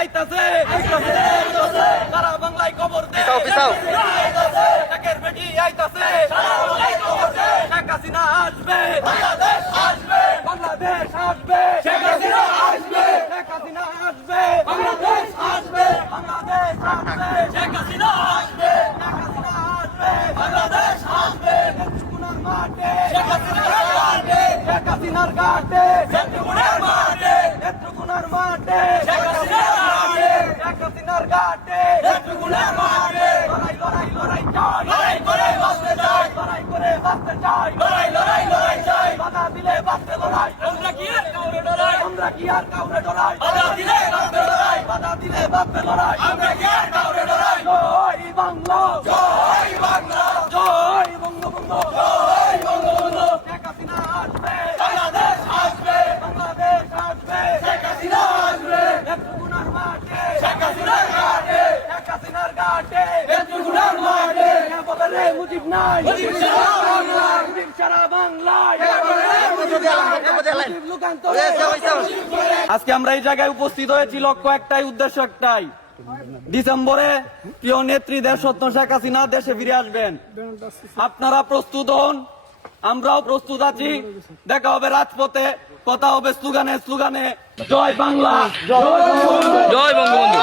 আইতাছে সারা বাংলায় খবর দে শেখের বেটি আইতাছে শেখ হাসিনা আসবে বাংলাদেশ আসবে শেখ হাসিনা আসবে শেখ হাসিনা আসবে বাংলাদেশ আসবে শেখ হাসিনা আসবে বাংলাদেশ আসবে নেত্রকোনার মাঠে শেখ হাসিনার ঘাটে নেত্রকোনার মাঠে শেখ হাসিনার ঘাটে লড়াই করে বাঁচতে চাই বাধা দিলে বাঁচতে লড়াই আমরা কি আর কাউরে ডরাই বাধা দিলে বাঁচতে লড়াই জয় বাংলা জয় বঙ্গবন্ধু শেখ হাসিনা আসবে বাংলাদেশ আসবে শেখ হাসিনা আসবে নেত্রকোনার মাঠে শেখ হাসিনার ঘাটে নেত্রকোনার মাঠে বলে রে মুজিব নাই মুজিব সারা বাংলায় আজকে আমরা এই জায়গায় উপস্থিত হয়েছি লক্ষ্য একটাই, উদ্দেশ্য একটাই, ডিসেম্বরে প্রিয় নেত্রী দেশরত্ন শেখ হাসিনা দেশে ফিরে আসবেন। আপনারা প্রস্তুত হন, আমরাও প্রস্তুত আছি। দেখা হবে রাজপথে, কথা হবে স্লোগানে। জয় বাংলা, জয় বঙ্গবন্ধু।